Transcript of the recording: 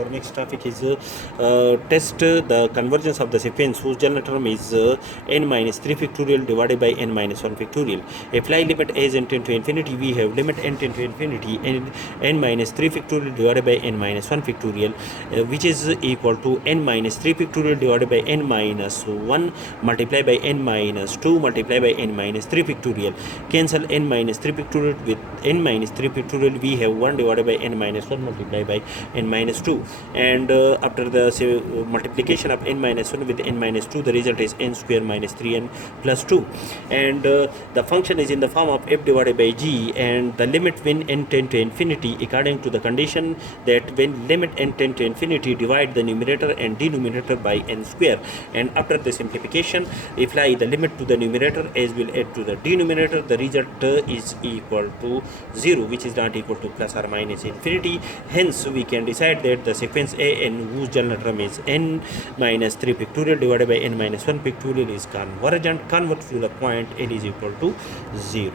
our next topic is test the convergence of the sequence whose general term is n minus 3 factorial divided by n minus 1 factorial. Apply limit as n tend to infinity. We have limit n tend to infinity n minus 3 factorial divided by n minus 1 factorial, which is equal to n minus 3 factorial divided by n minus 1 multiplied by n minus 2 multiplied by n minus 3 factorial. Cancel n minus 3 factorial with n minus 3 factorial. We have 1 divided by n minus 1 multiplied by n minus 2, and after the multiplication of n minus 1 with n minus 2, the result is n square minus 3n plus 2, and the function is in the form of f divided by g, and the limit when n tend to infinity according to the condition that when limit n tend to infinity, divide the numerator and denominator by n square, and after the simplification apply the limit to the numerator as will add to the denominator. The result is equal to 0, which is not equal to plus or minus infinity. Hence we can decide that the sequence a n whose general term is n minus 3 factorial divided by n minus 1 factorial is convergent to the point n is equal to 0.